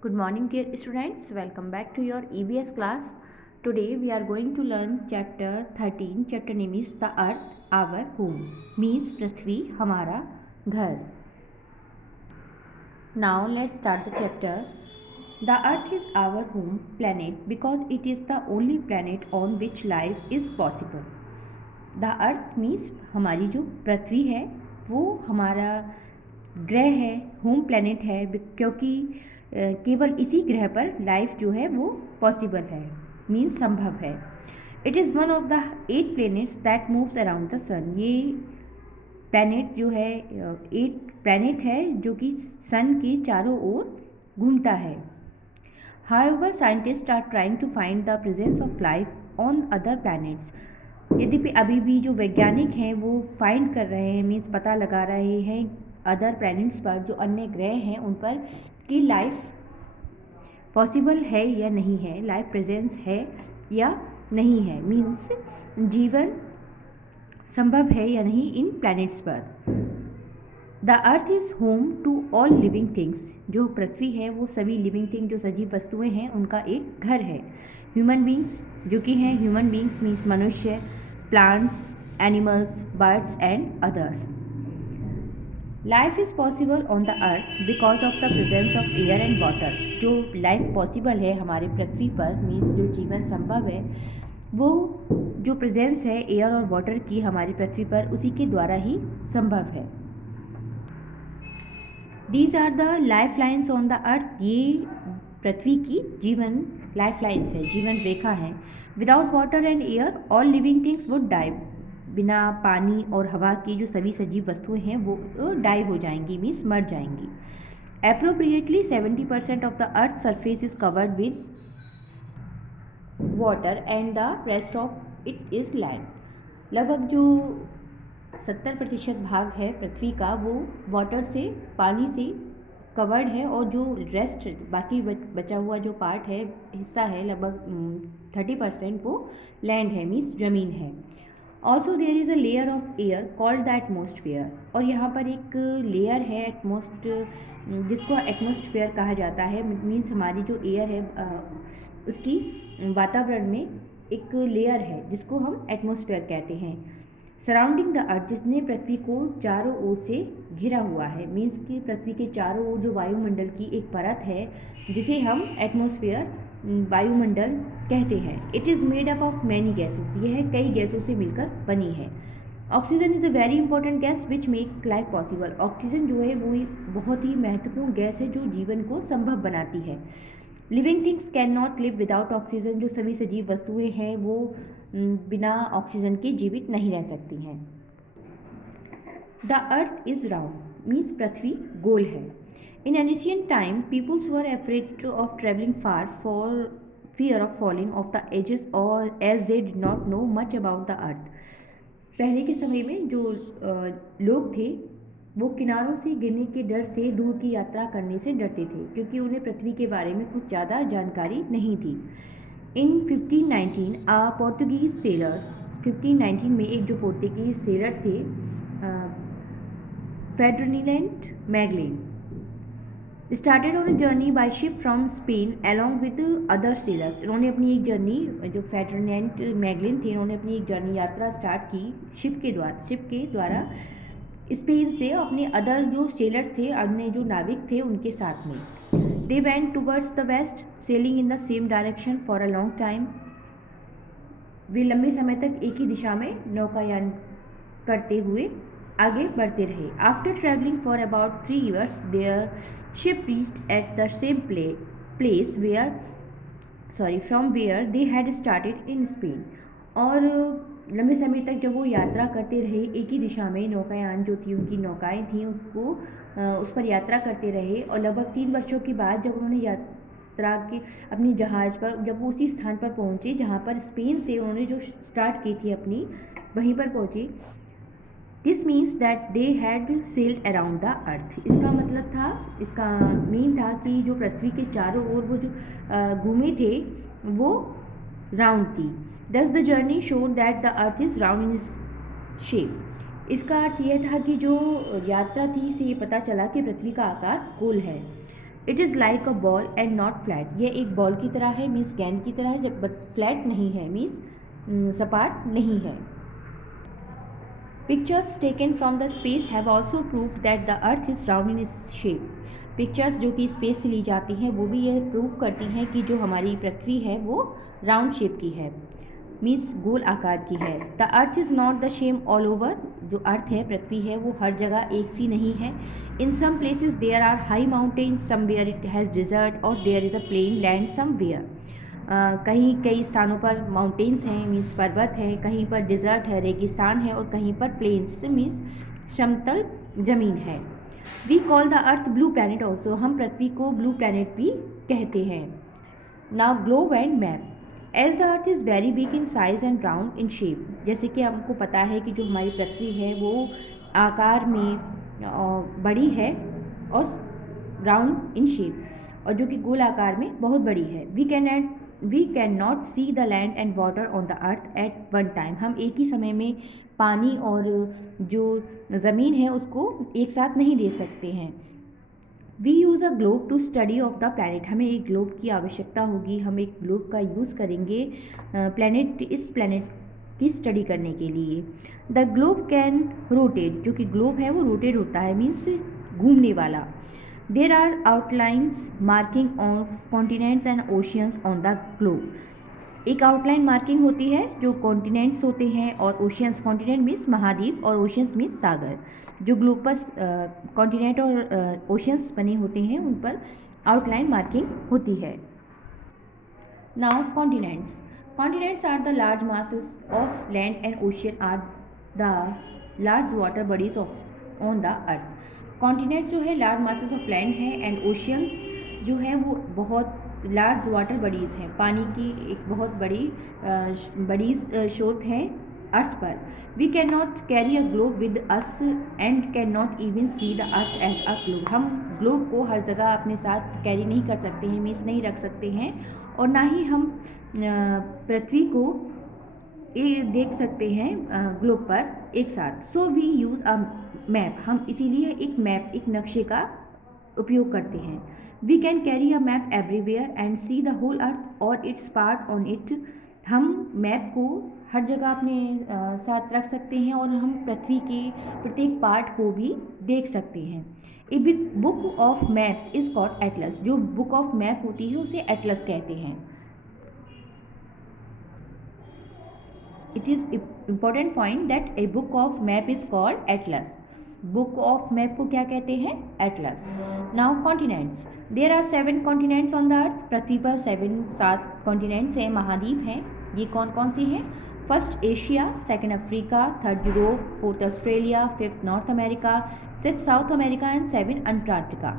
Good morning, dear students. Welcome back to your EVS class. Today we are going to learn chapter 13. Chapter name is The Earth, Our Home. Means पृथ्वी हमारा घर. Now let's start the chapter. The Earth is our home planet because it is the only planet on which life is possible. The Earth means हमारी जो पृथ्वी है वो हमारा ग्रह है, होम प्लैनेट है, क्योंकि केवल इसी ग्रह पर लाइफ जो है वो पॉसिबल है, मीन्स संभव है. It is one of the 8 planets that moves around the sun. ये प्लैनेट जो है 8 प्लैनेट है जो कि सन के चारों ओर घूमता है. However scientist are trying to find the presence of life on other planets. यद्यपि अभी भी जो वैज्ञानिक हैं वो फाइंड कर रहे हैं, मीन्स पता लगा रहे हैं अदर प्लैनेट्स पर, जो अन्य ग्रह हैं उन पर, कि लाइफ पॉसिबल है या नहीं है, लाइफ प्रेजेंस है या नहीं है, मीन्स जीवन संभव है या नहीं इन प्लैनेट्स पर. The earth is home to all living things. जो पृथ्वी है वो सभी लिविंग थिंग, जो सजीव वस्तुएं हैं, उनका एक घर है. ह्यूमन बींग्स जो कि हैं, ह्यूमन बींग्स मीन्स मनुष्य, plants, animals, birds and others. Life is possible on the earth because of the presence of air and water. जो लाइफ पॉसिबल है हमारे पृथ्वी पर, मीन्स जो जीवन संभव है, वो जो प्रेजेंस है एयर और वाटर की हमारी पृथ्वी पर, उसी के द्वारा ही संभव है. These are the life lines on the earth. ये पृथ्वी की जीवन लाइफ लाइन्स है, जीवन रेखा है. Without water and air all living things would die. बिना पानी और हवा की जो सभी सजीव वस्तुएं हैं वो डाई हो जाएंगी, मीन्स मर जाएंगी. Appropriately 70% of the earth surface is covered with water and the rest of it is land. लगभग जो 70% भाग है पृथ्वी का वो वाटर से, पानी से कवर्ड है, और जो रेस्ट बाकी बचा हुआ जो पार्ट है, हिस्सा है, लगभग 30% वो लैंड है, मीन्स ज़मीन है. Also there is a layer of air called the atmosphere. और यहाँ पर एक लेयर है जिसको एटमॉस्फेयर कहा जाता है, मीन्स हमारी जो एयर है उसकी वातावरण में एक लेयर है जिसको हम एटमॉस्फेयर कहते हैं. सराउंडिंग द अर्थ, जिसने पृथ्वी को चारों ओर से घिरा हुआ है, मीन्स कि पृथ्वी के चारों ओर जो वायुमंडल की एक परत है जिसे हम एटमॉस्फेयर, वायुमंडल कहते हैं. It is made up of many gases. यह कई गैसों से मिलकर बनी है. Oxygen is a very important gas which makes life possible. Oxygen जो है वो बहुत ही महत्वपूर्ण गैस है जो जीवन को संभव बनाती है. Living things can not live without oxygen. जो सभी सजीव वस्तुएं हैं वो बिना ऑक्सीजन के जीवित नहीं रह सकती हैं. The earth is round means पृथ्वी गोल है. In ancient time peoples were afraid of travelling far for fear of falling off the edges or as they did not know much about the earth. पहले के समय में जो लोग थे वो किनारों से गिरने के डर से दूर की यात्रा करने से डरते थे, क्योंकि उन्हें पृथ्वी के बारे में कुछ ज़्यादा जानकारी नहीं थी. इन 1519 पोर्टुगीज सेलर, 1519 में एक जो पोर्टुगीज सेलर थे, Ferdinand Magellan, started on a journey by ship from Spain along with other sailors. इन्होंने अपनी एक जर्नी, जो फेडरिनेंड मैगलिन थे, इन्होंने अपनी एक जर्नी यात्रा स्टार्ट की शिप के द्वारा स्पेन से, अपने अदर जो सेलर्स थे, अन्य जो नाविक थे, उनके साथ में. They went towards the west sailing in the same direction for a long time. वे लंबे समय तक एक ही दिशा में नौकायान करते हुए आगे बढ़ते रहे. After travelling for about 3 years their ship reached at the same place from where they had started in Spain. और लंबे समय तक जब वो यात्रा करते रहे एक ही दिशा में, नौकायान जो थी, उनकी नौकाएं थीं, उस पर यात्रा करते रहे. और लगभग 3 वर्षों के बाद जब उन्होंने यात्रा की अपनी जहाज़ पर, जब वो उसी स्थान पर पहुँचे जहाँ पर स्पेन से उन्होंने जो स्टार्ट की थी अपनी, वहीं पर पहुँचे. This means that they had sailed around the earth. इसका मतलब था, इसका मीन था कि जो पृथ्वी के चारों ओर वो जो घूमे थे वो राउंड थी. दस the journey showed that the earth is round in shape. इसका अर्थ यह था कि जो यात्रा थी, से ये पता चला कि पृथ्वी का आकार गोल है. It is like a ball and not flat, ये एक बॉल की तरह है, मीन्स गेंद की तरह है, जब बट फ्लैट नहीं है, मीन्स सपाट नहीं है। Pictures taken from the space have also proved that the earth is round in its shape. Pictures जो कि स्पेस से ली जाती हैं वो भी यह प्रूव करती हैं कि जो हमारी पृथ्वी है वो राउंड शेप की है, मीन्स गोल आकार की है। The earth is not the same all over, जो अर्थ है पृथ्वी है वो हर जगह एक सी नहीं है। In some places there are high mountains, somewhere it has desert और there is a plain land somewhere. कहीं कई स्थानों पर माउंटेन्स हैं, मीन्स पर्वत हैं, कहीं पर डिज़र्ट है, रेगिस्तान है, और कहीं पर प्लेन्स मीन्स समतल ज़मीन है। We call the earth blue planet also, हम पृथ्वी को ब्लू प्लैनेट भी कहते हैं। Now globe and map. As the earth is very big in size and round in shape, जैसे कि हमको पता है कि जो हमारी पृथ्वी है वो आकार में बड़ी है और राउंड इन शेप, और जो कि गोल आकार में बहुत बड़ी है। We can not see the land and water on the earth at one time, हम एक ही समय में पानी और जो ज़मीन है उसको एक साथ नहीं देख सकते हैं। We use a globe to study of the planet, हमें एक ग्लोब की आवश्यकता होगी, हम एक ग्लोब का यूज़ करेंगे इस प्लैनेट की स्टडी करने के लिए। द ग्लोब कैन रोटेट, जो कि ग्लोब है वो रोटेट होता है, मीन्स घूमने वाला। There are outlines marking of continents and oceans on the globe, एक आउटलाइन मार्किंग होती है जो कॉन्टिनेंट्स होते हैं और ओशियंस, कॉन्टिनेंट मीन्स महाद्वीप और ओशियंस मीन्स सागर, जो ग्लोब पर कॉन्टिनेंट और ओशियंस बने होते हैं उन पर आउटलाइन मार्किंग होती है। Now continents. Continents are the large masses of land and ocean are the large water bodies of on the earth. Continent जो है लार्ज मासेस ऑफ लैंड है, एंड ओशियंस जो है वो बहुत लार्ज वाटर बॉडीज़ हैं, पानी की एक बहुत बड़ी स्रोत हैं अर्थ पर। We can not carry a globe with us and can not even see the earth as a globe, हम ग्लोब को हर जगह अपने साथ कैरी नहीं कर सकते हैं, मीन्स नहीं रख सकते हैं, और ना ही हम पृथ्वी को देख सकते हैं ग्लोब पर एक साथ। So we use a map, हम इसीलिए एक नक्शे का उपयोग करते हैं। We can carry a map everywhere and see the whole earth और इट्स पार्ट ऑन इट, हम मैप को हर जगह अपने साथ रख सकते हैं और हम पृथ्वी के प्रत्येक पार्ट को भी देख सकते हैं। A book of maps is called atlas, जो बुक ऑफ मैप होती है उसे एटलस कहते हैं। It is important point that a book of map is called atlas, book of map को क्या कहते हैं, atlas. Now continents. There are 7 continents on the earth, पृथ्वी पर 7 कॉन्टिनेंट्स हैं, महाद्वीप हैं। ये कौन कौन से हैं? First Asia, second Africa, third Europe, fourth Australia, fifth north America, six south America and 7 Antarctica.